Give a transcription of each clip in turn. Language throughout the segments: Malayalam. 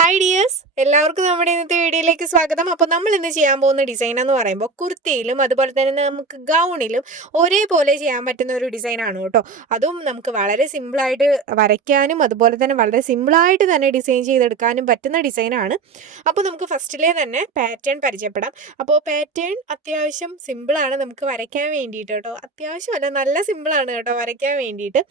ഹായ് ഡിയേഴ്സ്, എല്ലാവർക്കും നമ്മുടെ ഇന്നത്തെ വീഡിയോയിലേക്ക് സ്വാഗതം. അപ്പോൾ നമ്മൾ ഇന്ന് ചെയ്യാൻ പോകുന്ന ഡിസൈൻ എന്ന് പറയുമ്പോൾ കുർത്തിയിലും അതുപോലെ തന്നെ നമുക്ക് ഗൗണിലും ഒരേപോലെ ചെയ്യാൻ പറ്റുന്ന ഒരു ഡിസൈനാണ് കേട്ടോ. അതും നമുക്ക് വളരെ സിമ്പിളായിട്ട് വരയ്ക്കാനും അതുപോലെ തന്നെ വളരെ സിമ്പിളായിട്ട് തന്നെ ഡിസൈൻ ചെയ്തെടുക്കാനും പറ്റുന്ന ഡിസൈനാണ്. അപ്പോൾ നമുക്ക് ഫസ്റ്റിലേ തന്നെ പാറ്റേൺ പരിചയപ്പെടാം. അപ്പോൾ പാറ്റേൺ അത്യാവശ്യം സിമ്പിളാണ് നമുക്ക് വരയ്ക്കാൻ വേണ്ടിയിട്ട് കേട്ടോ. അത്യാവശ്യമല്ല, നല്ല സിമ്പിളാണ് കേട്ടോ വരയ്ക്കാൻ വേണ്ടിയിട്ട്.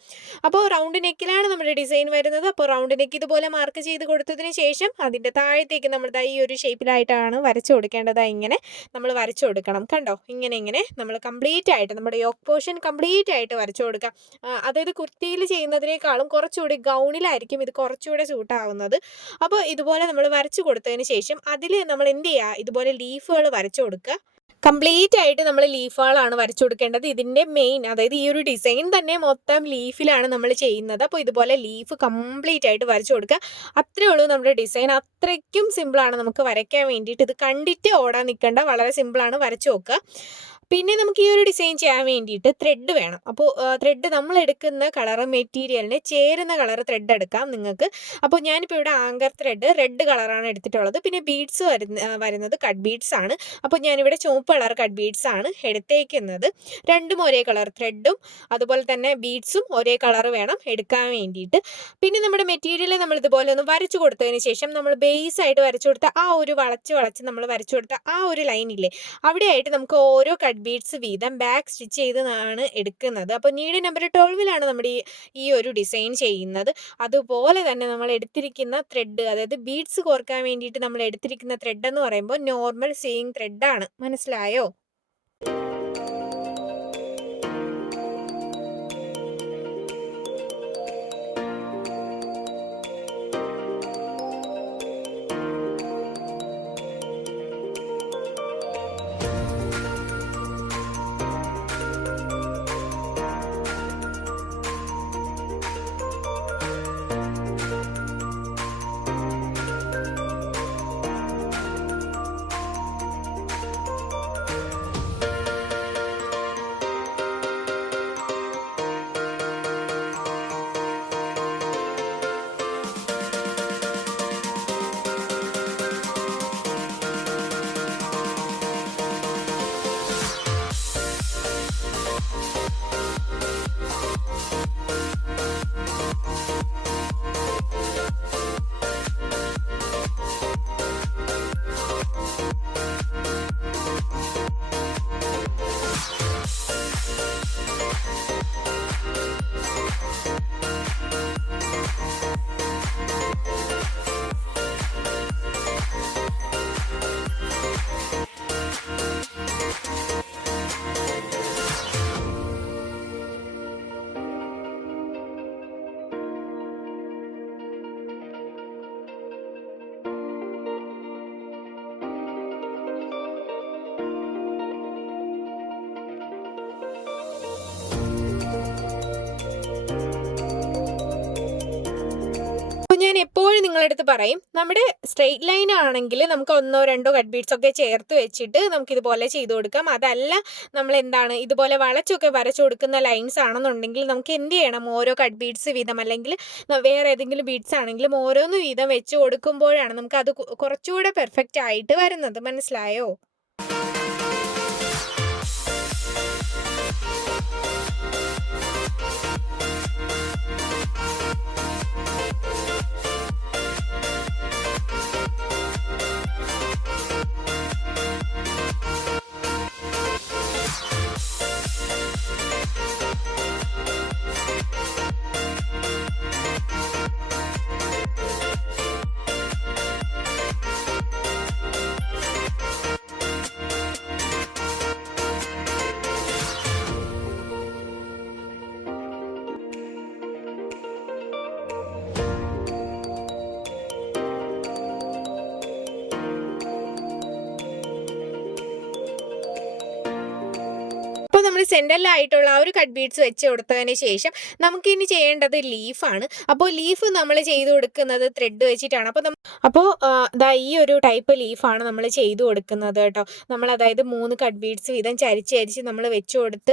അപ്പോൾ റൗണ്ട് നെക്കിലാണ് നമ്മുടെ ഡിസൈൻ വരുന്നത്. അപ്പോൾ റൗണ്ട് നെക്ക് ഇതുപോലെ മാർക്ക് ചെയ്ത് കൊടുത്തതിന് ശേഷം അതിൻ്റെ താഴത്തേക്ക് നമ്മൾ ഈ ഒരു ഷേപ്പിലായിട്ടാണ് വരച്ചു കൊടുക്കേണ്ടത്. ഇങ്ങനെ നമ്മൾ വരച്ചു കൊടുക്കണം. കണ്ടോ, ഇങ്ങനെ നമ്മൾ കംപ്ലീറ്റ് ആയിട്ട് നമ്മുടെ യോക്ക് പോർഷൻ കംപ്ലീറ്റ് ആയിട്ട് വരച്ചു കൊടുക്കാം. അതായത് കുർത്തിയിൽ ചെയ്യുന്നതിനേക്കാളും കുറച്ചുകൂടി ഗൗണിലായിരിക്കും ഇത് കുറച്ചുകൂടെ സൂട്ടാവുന്നത്. അപ്പോൾ ഇതുപോലെ നമ്മൾ വരച്ചു കൊടുത്തതിന് ശേഷം അതിൽ നമ്മൾ എന്ത് ചെയ്യുക, ഇതുപോലെ ലീഫുകൾ വരച്ചു കൊടുക്കുക. കംപ്ലീറ്റ് ആയിട്ട് നമ്മൾ ലീഫുകളാണ് വരച്ചു കൊടുക്കേണ്ടത്. ഇതിൻ്റെ മെയിൻ, അതായത് ഈ ഒരു ഡിസൈൻ തന്നെ മൊത്തം ലീഫിലാണ് നമ്മൾ ചെയ്യുന്നത്. അപ്പോൾ ഇതുപോലെ ലീഫ് കംപ്ലീറ്റ് ആയിട്ട് വരച്ചു കൊടുക്കുക. അത്രേ ഉള്ളൂ നമ്മുടെ ഡിസൈൻ. അത്രയ്ക്കും സിമ്പിളാണ് നമുക്ക് വരയ്ക്കാൻ വേണ്ടിയിട്ട്. ഇത് കണ്ടിട്ട് ഓടാൻ നിൽക്കേണ്ട, വളരെ സിമ്പിളാണ്, വരച്ചു നോക്കുക. പിന്നെ നമുക്ക് ഈ ഒരു ഡിസൈൻ ചെയ്യാൻ വേണ്ടിയിട്ട് ത്രെഡ് വേണം. അപ്പോൾ ത്രെഡ് നമ്മൾ എടുക്കുന്ന കളർ മെറ്റീരിയലിന് ചേരുന്ന കളർ ത്രെഡ് എടുക്കാം നിങ്ങൾക്ക്. അപ്പോൾ ഞാനിപ്പോൾ ഇവിടെ ആങ്കർ ത്രെഡ് റെഡ് കളറാണ് എടുത്തിട്ടുള്ളത്. പിന്നെ ബീഡ്സ് വരുന്നത് കട്ട് ബീഡ്സ് ആണ്. അപ്പോൾ ഞാനിവിടെ ചുവപ്പ് കളർ കട്ട് ബീഡ്സ് ആണ് എടുത്തേക്കുന്നത്. രണ്ടും ഒരേ കളർ ത്രെഡും അതുപോലെ തന്നെ ബീഡ്സും ഒരേ കളർ വേണം എടുക്കാൻ വേണ്ടിയിട്ട്. പിന്നെ നമ്മുടെ മെറ്റീരിയൽ നമ്മൾ ഇതുപോലെ ഒന്ന് വരച്ചു കൊടുത്തതിന് ശേഷം നമ്മൾ ബേസ് ആയിട്ട് വരച്ചു കൊടുത്ത ആ ഒരു വളച്ച് നമ്മൾ വരച്ചു കൊടുത്ത ആ ഒരു ലൈനില്ലേ, അവിടെയായിട്ട് നമുക്ക് ഓരോ കട്ട് ബീഡ്സ് വീതം ബാക്ക് സ്റ്റിച്ച് ചെയ്താണ് എടുക്കുന്നത്. അപ്പോൾ നീഡ് നമ്പർ 12 നമ്മുടെ ഈ ഒരു ഡിസൈൻ ചെയ്യുന്നത്. അതുപോലെ തന്നെ നമ്മൾ എടുത്തിരിക്കുന്ന ത്രെഡ്, അതായത് ബീഡ്സ് കോർക്കാൻ വേണ്ടിയിട്ട് നമ്മൾ എടുത്തിരിക്കുന്ന ത്രെഡ് എന്ന് പറയുമ്പോൾ നോർമൽ സീയിങ് ത്രെഡാണ്. മനസ്സിലായോ? ഞാൻ എപ്പോഴും നിങ്ങളുടെ അടുത്ത് പറയും, നമ്മുടെ സ്ട്രെയിറ്റ് ലൈൻ ആണെങ്കിൽ നമുക്ക് 1-2 കട്ട് ബീഡ്സ് ഒക്കെ ചേർത്ത് വെച്ചിട്ട് നമുക്ക് ഇതുപോലെ ചെയ്ത് കൊടുക്കാം. അതല്ല നമ്മൾ ഇതുപോലെ വളച്ചൊക്കെ വരച്ചു കൊടുക്കുന്ന ലൈൻസ് ആണെന്നുണ്ടെങ്കിൽ നമുക്ക് എന്ത് ചെയ്യണം, ഓരോ കട്ട് ബീഡ്സ് വീതം അല്ലെങ്കിൽ വേറെ ഏതെങ്കിലും ബീഡ്സ് ആണെങ്കിലും ഓരോന്ന് വീതം വെച്ച് കൊടുക്കുമ്പോഴാണ് നമുക്ക് അത് കുറച്ചുകൂടെ പെർഫെക്റ്റ് ആയിട്ട് വരുന്നത്. മനസ്സിലായോ? സെൻറ്ററിലായിട്ടുള്ള ആ ഒരു കട്ട് ബീഡ്സ് വെച്ച് കൊടുത്തതിന് ശേഷം നമുക്കിനി ചെയ്യേണ്ടത് ലീഫാണ്. അപ്പോൾ ലീഫ് നമ്മൾ ചെയ്ത് കൊടുക്കുന്നത് ത്രെഡ് വെച്ചിട്ടാണ്. അപ്പോൾ ദാ ഈ ഒരു ടൈപ്പ് ലീഫാണ് നമ്മൾ ചെയ്ത് കൊടുക്കുന്നത് കേട്ടോ. അതായത് 3 കട്ട് ബീഡ്സ് വീതം ചരിച്ച് നമ്മൾ വെച്ച് കൊടുത്ത്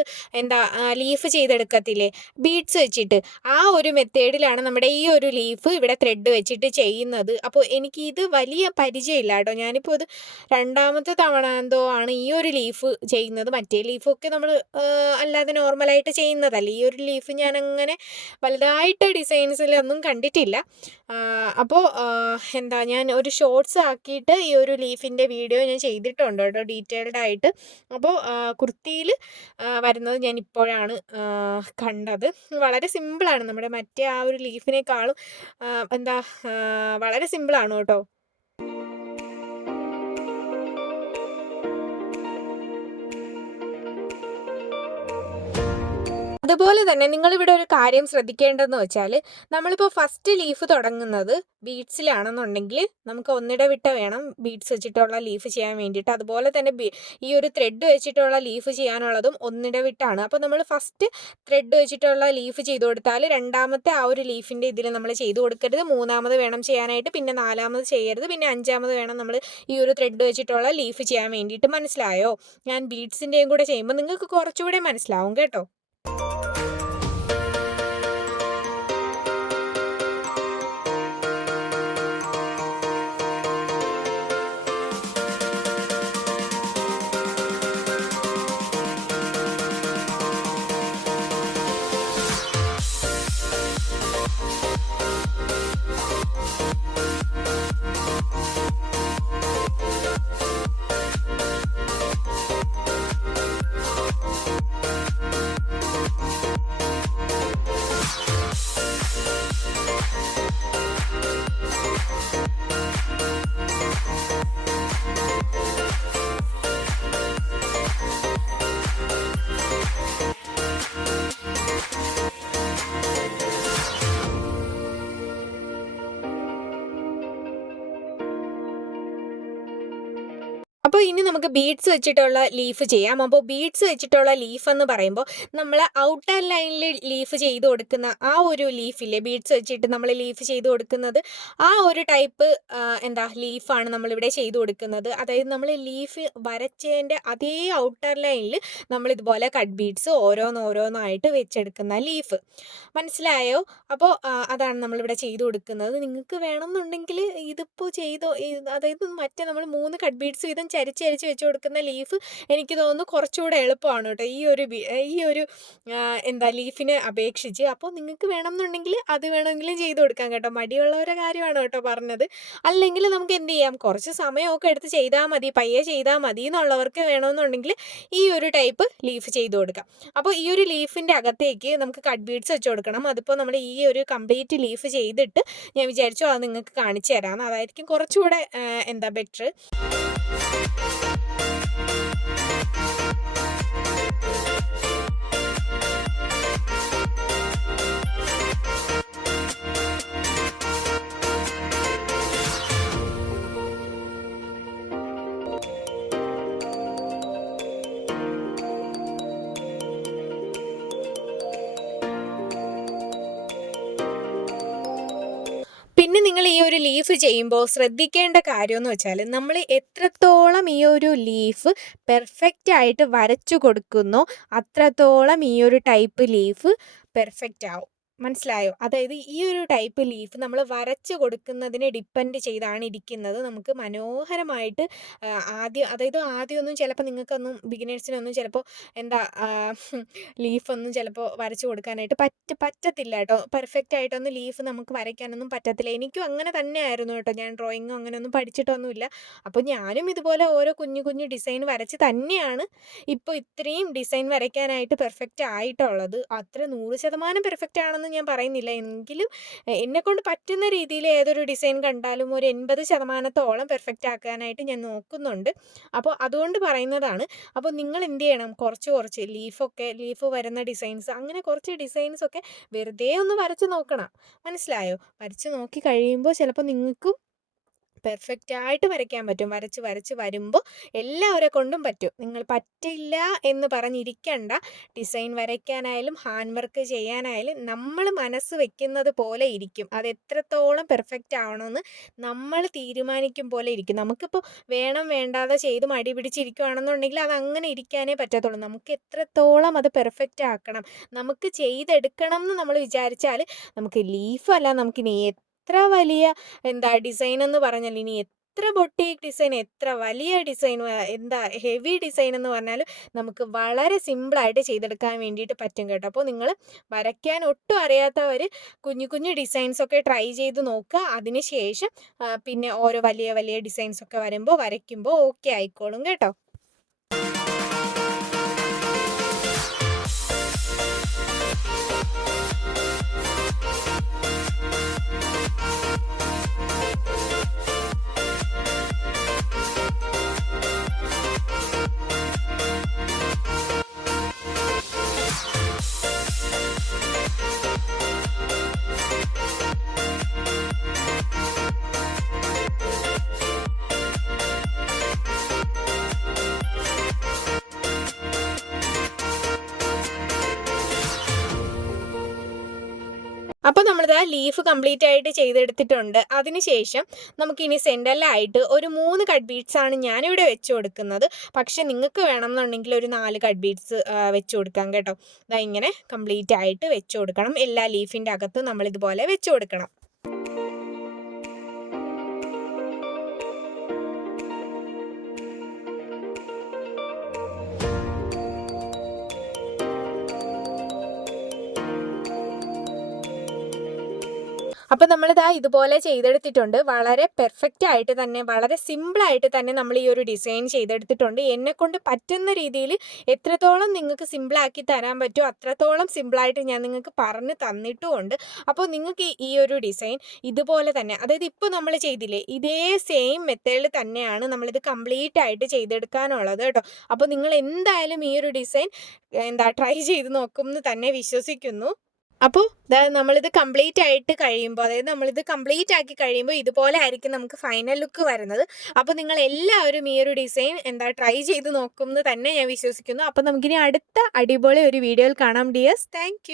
ലീഫ് ചെയ്തെടുക്കത്തില്ലേ ബീഡ്സ് വെച്ചിട്ട്, ആ ഒരു മെത്തേഡിലാണ് നമ്മുടെ ഈ ഒരു ലീഫ് ഇവിടെ ത്രെഡ് വെച്ചിട്ട് ചെയ്യുന്നത്. അപ്പോൾ എനിക്ക് ഇത് വലിയ പരിചയമില്ല കേട്ടോ. ഞാനിപ്പോൾ ഇത് 2ാമത്തെ തവണ എന്തോ ആണ് ഈ ഒരു ലീഫ് ചെയ്യുന്നത്. മറ്റേ ലീഫൊക്കെ നമ്മൾ അല്ലാതെ നോർമലായിട്ട് ചെയ്യുന്നതല്ല. ഈ ഒരു ലീഫ് ഞാനങ്ങനെ വലുതായിട്ട് ഡിസൈൻസിലൊന്നും കണ്ടിട്ടില്ല. അപ്പോൾ ഞാൻ ഒരു ഷോർട്സ് ആക്കിയിട്ട് ഈ ഒരു ലീഫിൻ്റെ വീഡിയോ ഞാൻ ചെയ്തിട്ടുണ്ട് കേട്ടോ, ഡീറ്റെയിൽഡ് ആയിട്ട്. അപ്പോൾ കുർത്തിയിൽ വരുന്നത് ഞാൻ ഇപ്പോഴാണ് കണ്ടത്. വളരെ സിമ്പിളാണ്, നമ്മുടെ മറ്റേ ആ ഒരു ലീഫിനേക്കാളും വളരെ സിമ്പിളാണ് കേട്ടോ. അതുപോലെ തന്നെ നിങ്ങളിവിടെ ഒരു കാര്യം ശ്രദ്ധിക്കേണ്ടതെന്ന് വെച്ചാൽ, നമ്മളിപ്പോൾ ഫസ്റ്റ് ലീഫ് തുടങ്ങുന്നത് ബീഡ്സിലാണെന്നുണ്ടെങ്കിൽ നമുക്ക് ഒന്നിടവിട്ട് വേണം ബീഡ്സ് വെച്ചിട്ടുള്ള ലീഫ് ചെയ്യാൻ വേണ്ടിയിട്ട്. അതുപോലെ തന്നെ ഈ ഒരു ത്രെഡ് വെച്ചിട്ടുള്ള ലീഫ് ചെയ്യാനുള്ളതും ഒന്നിടവിട്ടാണ്. അപ്പോൾ നമ്മൾ ഫസ്റ്റ് ത്രെഡ് വെച്ചിട്ടുള്ള ലീഫ് ചെയ്ത് കൊടുത്താൽ 2ാമത്തെ ആ ഒരു ലീഫിൻ്റെ ഇതിൽ നമ്മൾ ചെയ്ത് കൊടുക്കരുത്. 3ാമത് വേണം ചെയ്യാനായിട്ട്, പിന്നെ 4ാമത് ചെയ്യരുത്, പിന്നെ 5ാമത് വേണം നമ്മൾ ഈ ഒരു ത്രെഡ് വെച്ചിട്ടുള്ള ലീഫ് ചെയ്യാൻ വേണ്ടിയിട്ട്. മനസ്സിലായോ? ഞാൻ ബീഡ്സിൻ്റെയും കൂടെ ചെയ്യുമ്പോൾ നിങ്ങൾക്ക് കുറച്ചുകൂടെ മനസ്സിലാവും കേട്ടോ. അപ്പോൾ ഇനി നമുക്ക് ബീഡ്സ് വെച്ചിട്ടുള്ള ലീഫ് ചെയ്യാം. അപ്പോൾ ബീഡ്സ് വെച്ചിട്ടുള്ള ലീഫ് എന്ന് പറയുമ്പോൾ നമ്മൾ ഔട്ടർ ലൈനിൽ ലീഫ് ചെയ്ത് കൊടുക്കുന്ന ആ ഒരു ലീഫില്ലേ, ബീഡ്സ് വെച്ചിട്ട് നമ്മൾ ലീഫ് ചെയ്ത് കൊടുക്കുന്നത്, ആ ഒരു ടൈപ്പ് ലീഫാണ് നമ്മളിവിടെ ചെയ്ത് കൊടുക്കുന്നത്. അതായത് നമ്മൾ ലീഫ് വരച്ചതിൻ്റെ അതേ ഔട്ടർ ലൈനിൽ നമ്മളിതുപോലെ കട്ട് ബീഡ്സ് ഓരോന്നോരോന്നായിട്ട് വെച്ചെടുക്കുന്ന ലീഫ്. മനസ്സിലായോ? അപ്പോൾ അതാണ് നമ്മളിവിടെ ചെയ്ത് കൊടുക്കുന്നത്. നിങ്ങൾക്ക് വേണമെന്നുണ്ടെങ്കിൽ ഇതിപ്പോൾ അതായത് മറ്റേ നമ്മൾ 3 കട്ട് ബീഡ്സ് വീതം ചരിച്ച് വെച്ച് കൊടുക്കുന്ന ലീഫ് എനിക്ക് തോന്നുന്നു കുറച്ചുകൂടെ എളുപ്പമാണ് കേട്ടോ ഈ ഒരു ലീഫിനെ അപേക്ഷിച്ച്. അപ്പോൾ നിങ്ങൾക്ക് വേണമെന്നുണ്ടെങ്കിൽ അത് വേണമെങ്കിലും ചെയ്ത് കൊടുക്കാം കേട്ടോ. മടിയുള്ളവരുടെ കാര്യമാണ് കേട്ടോ പറഞ്ഞത്. അല്ലെങ്കിൽ നമുക്ക് എന്ത് ചെയ്യാം, കുറച്ച് സമയമൊക്കെ എടുത്ത് ചെയ്താൽ മതി, പയ്യെ ചെയ്താൽ മതി എന്നുള്ളവർക്ക് വേണമെന്നുണ്ടെങ്കിൽ ഈ ഒരു ടൈപ്പ് ലീഫ് ചെയ്ത് കൊടുക്കാം. അപ്പോൾ ഈ ഒരു ലീഫിൻ്റെ അകത്തേക്ക് നമുക്ക് കട്ട് ബീഡ്സ് വെച്ച് കൊടുക്കണം. അതിപ്പോൾ നമ്മൾ ഈ ഒരു കംപ്ലീറ്റ് ലീഫ് ചെയ്തിട്ട് ഞാൻ വിചാരിച്ചു അത് നിങ്ങൾക്ക് കാണിച്ചു തരാം. അതായിരിക്കും കുറച്ചുകൂടെ ബെറ്റർ. പിന്നെ നിങ്ങൾ ഈ ഒരു ലീഫ് ചെയ്യുമ്പോൾ ശ്രദ്ധിക്കേണ്ട കാര്യമെന്ന് വെച്ചാൽ, നമ്മൾ എത്രത്തോളം ഈ ഒരു ലീഫ് പെർഫെക്റ്റ് ആയിട്ട് വരച്ചു കൊടുക്കുന്നോ അത്രത്തോളം ഈ ഒരു ടൈപ്പ് ലീഫ് പെർഫെക്റ്റ് ആവും. മനസ്സിലായോ? അതായത് ഈ ഒരു ടൈപ്പ് ലീഫ് നമ്മൾ വരച്ച് കൊടുക്കുന്നതിനെ ഡിപ്പെൻഡ് ചെയ്താണ് ഇരിക്കുന്നത്. നമുക്ക് മനോഹരമായിട്ട് ആദ്യമൊന്നും ചിലപ്പോൾ നിങ്ങൾക്കൊന്നും ബിഗിനേഴ്സിനൊന്നും ചിലപ്പോൾ ലീഫൊന്നും ചിലപ്പോൾ വരച്ച് കൊടുക്കാനായിട്ട് പറ്റത്തില്ല കേട്ടോ. പെർഫെക്റ്റ് ആയിട്ടൊന്നും ലീഫ് നമുക്ക് വരയ്ക്കാനൊന്നും പറ്റത്തില്ല. എനിക്കും അങ്ങനെ തന്നെയായിരുന്നു കേട്ടോ. ഞാൻ ഡ്രോയിങ്ങും അങ്ങനെയൊന്നും പഠിച്ചിട്ടൊന്നുമില്ല. അപ്പോൾ ഞാനും ഇതുപോലെ ഓരോ കുഞ്ഞു ഡിസൈൻ വരച്ച് തന്നെയാണ് ഇപ്പോൾ ഇത്രയും ഡിസൈൻ വരയ്ക്കാനായിട്ട് പെർഫെക്റ്റ് ആയിട്ടുള്ളത്. അത്ര 100% പെർഫെക്റ്റ് ആണെന്ന് ഞാൻ പറയുന്നില്ല, എങ്കിലും എന്നെക്കൊണ്ട് പറ്റുന്ന രീതിയിൽ ഏതൊരു ഡിസൈൻ കണ്ടാലും ഒരു 80% പെർഫെക്റ്റ് ആക്കാനായിട്ട് ഞാൻ നോക്കുന്നുണ്ട്. അപ്പോൾ അതുകൊണ്ട് പറയുന്നതാണ്. അപ്പോൾ നിങ്ങൾ എന്ത് ചെയ്യണം, കുറച്ച് ലീഫ് വരുന്ന ഡിസൈൻസ്, അങ്ങനെ കുറച്ച് ഡിസൈൻസൊക്കെ വെറുതെ ഒന്ന് വരച്ച് നോക്കണം. മനസ്സിലായോ? വരച്ച് നോക്കി കഴിയുമ്പോൾ ചിലപ്പോൾ നിങ്ങൾക്കും പെർഫെക്റ്റ് ആയിട്ട് വരയ്ക്കാൻ പറ്റും. വരച്ച് വരച്ച് വരുമ്പോൾ എല്ലാവരെ കൊണ്ടും പറ്റും. നിങ്ങൾ പറ്റില്ല എന്ന് പറഞ്ഞിരിക്കണ്ട. ഡിസൈൻ വരയ്ക്കാനായാലും ഹാൻഡ് വർക്ക് ചെയ്യാനായാലും നമ്മൾ മനസ്സ് വെക്കുന്നത് പോലെ ഇരിക്കും. അത് എത്രത്തോളം പെർഫെക്റ്റ് ആവണമെന്ന് നമ്മൾ തീരുമാനിക്കും പോലെ ഇരിക്കും. നമുക്കിപ്പോൾ വേണം വേണ്ടാതെ ചെയ്ത് മടി പിടിച്ചിരിക്കുകയാണെന്നുണ്ടെങ്കിൽ അത് അങ്ങനെ ഇരിക്കാനേ പറ്റത്തുള്ളൂ. നമുക്ക് എത്രത്തോളം അത് പെർഫെക്റ്റ് ആക്കണം, നമുക്ക് ചെയ്തെടുക്കണം എന്ന് നമ്മൾ വിചാരിച്ചാൽ നമുക്ക് ലീഫല്ല, നമുക്കിനി എത്ര വലിയ ഡിസൈൻ എന്ന് പറഞ്ഞാൽ ഇനി എത്ര ബൊട്ടീക്ക് ഡിസൈൻ, എത്ര വലിയ ഡിസൈൻ, ഹെവി ഡിസൈൻ എന്ന് പറഞ്ഞാലും നമുക്ക് വളരെ സിമ്പിളായിട്ട് ചെയ്തെടുക്കാൻ വേണ്ടിയിട്ട് പറ്റും കേട്ടോ. അപ്പോൾ നിങ്ങൾ വരയ്ക്കാൻ ഒട്ടും അറിയാത്തവർ കുഞ്ഞു കുഞ്ഞു ഡിസൈൻസൊക്കെ ട്രൈ ചെയ്ത് നോക്കുക. അതിന് ശേഷം പിന്നെ ഓരോ വലിയ വലിയ ഡിസൈൻസൊക്കെ വരയ്ക്കുമ്പോൾ ഓക്കെ ആയിക്കോളും കേട്ടോ. അപ്പോൾ നമ്മളിതാ ലീഫ് കംപ്ലീറ്റ് ആയിട്ട് ചെയ്തെടുത്തിട്ടുണ്ട്. അതിനുശേഷം നമുക്കിനി സെൻറ്ററിലായിട്ട് ഒരു 3 കട്ട് ബീഡ്സ് ആണ് ഞാനിവിടെ വെച്ച് കൊടുക്കുന്നത്. പക്ഷെ നിങ്ങൾക്ക് വേണമെന്നുണ്ടെങ്കിൽ ഒരു 4 കട്ട് ബീഡ്സ് വെച്ച് കൊടുക്കാം കേട്ടോ. ഇതാ ഇങ്ങനെ കംപ്ലീറ്റ് ആയിട്ട് വെച്ച് കൊടുക്കണം. എല്ലാ ലീഫിൻ്റെ അകത്തും നമ്മളിതുപോലെ വെച്ച് കൊടുക്കണം. അപ്പോൾ നമ്മളിതാ ഇതുപോലെ ചെയ്തെടുത്തിട്ടുണ്ട്. വളരെ പെർഫെക്റ്റ് ആയിട്ട് തന്നെ, വളരെ സിമ്പിളായിട്ട് തന്നെ നമ്മൾ ഈ ഒരു ഡിസൈൻ ചെയ്തെടുത്തിട്ടുണ്ട്. എന്നെക്കൊണ്ട് പറ്റുന്ന രീതിയിൽ എത്രത്തോളം നിങ്ങൾക്ക് സിമ്പിളാക്കി തരാൻ പറ്റുമോ അത്രത്തോളം സിമ്പിളായിട്ട് ഞാൻ നിങ്ങൾക്ക് പറഞ്ഞു തന്നിട്ടുമുണ്ട്. അപ്പോൾ നിങ്ങൾക്ക് ഈ ഒരു ഡിസൈൻ ഇതുപോലെ തന്നെ, അതായത് ഇപ്പോൾ നമ്മൾ ചെയ്തില്ലേ ഇതേ സെയിം മെത്തേഡിൽ തന്നെയാണ് നമ്മളിത് കംപ്ലീറ്റ് ആയിട്ട് ചെയ്തെടുക്കാനുള്ളത് കേട്ടോ. അപ്പോൾ നിങ്ങൾ എന്തായാലും ഈ ഒരു ഡിസൈൻ ട്രൈ ചെയ്ത് നോക്കും എന്ന് തന്നെ വിശ്വസിക്കുന്നു. അപ്പോൾ നമ്മളിത് കംപ്ലീറ്റ് ആയിട്ട് കഴിയുമ്പോൾ, അതായത് നമ്മളിത് കംപ്ലീറ്റ് ആക്കി കഴിയുമ്പോൾ ഇതുപോലെ ആയിരിക്കും നമുക്ക് ഫൈനൽ ലുക്ക് വരുന്നത്. അപ്പോൾ നിങ്ങൾ എല്ലാവരും ഈ ഒരു ഡിസൈൻ ട്രൈ ചെയ്ത് നോക്കും എന്ന് തന്നെ ഞാൻ വിശ്വസിക്കുന്നു. അപ്പോൾ നമുക്കിനി അടുത്ത അടിപൊളി ഒരു വീഡിയോയിൽ കാണാം ഡിയേഴ്സ്. താങ്ക്